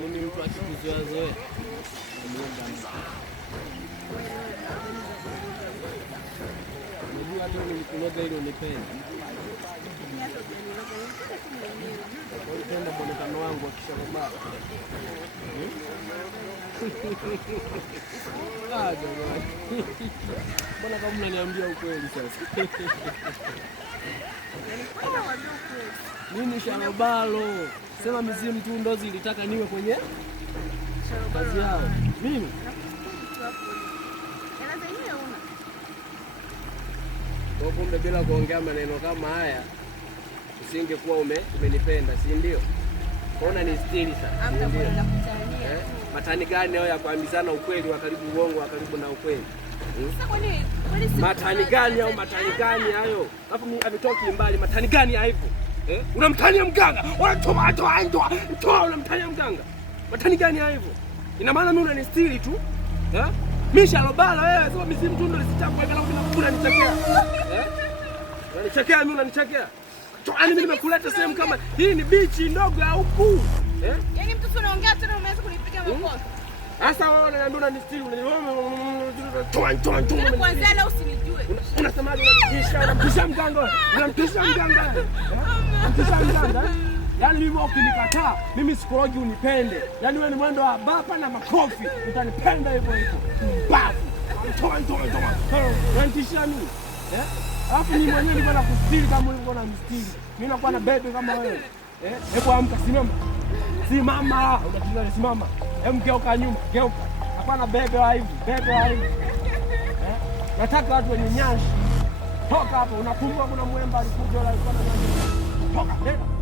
Mimi mtu akikuzoea unajua tu nilikuloga ile unipenda. Unapenda muonekano wangu akishababa. Jamani. Mbona kama mnaniambia ukweli sasa? Mimi sharobalo. Sema mizimu tu ndo zilitaka niwe kwenye kazi yao. Mimi kwa kumbe bila kuongea maneno kama haya usingekuwa umenipenda, si ndio? Kwaona ni stili sana. Matani gani hao ya kuambizana ukweli wa karibu uongo wa karibu na ukweli? Sasa kwa nini matani gani au matani gani hayo? Alafu mimi ametoki mbali, matani gani hivyo? Unamtania mganga, toa unamtania mganga. Matani gani hivyo? Ina maana mimi unanistiri tu? Mimi shalobala wewe, sema mizimu tu ndio lisitaka kwa kalamu unakula nichekea. Unanichekea mimi unanichekea. Yaani mimi nimekuleta sehemu kama hii ni bichi ndogo au kuu. Yaani mtu unaongea tena umeanza kunipiga makofi. Sasa wewe unaniambia unanistiri, kwanza na usinijue. Unasemaje unamtisha mganga? Unamtisha mganga? Unamtisha mganga? Yaani mimi ukinikataa, mimi sikorogi unipende. Yaani wewe ni mwendo wa baba na makofi, utanipenda hivyo hivyo. Bafu. Unanitishia mimi? Alafu mimi mwenyewe nilikuwa nakustiri kama ulivyokuwa unanistiri. Mimi nakuwa na bebe kama wewe. Hebu amka, simama. Simama, unataka simama. Hebu geuka nyuma, geuka. Hapana bebe wa hivi, bebe wa hivi. Nataka watu wenye nyashi. Toka hapo, unakumbuka kuna mwemba alikuja alikuwa na nyashi. Toka, nenda.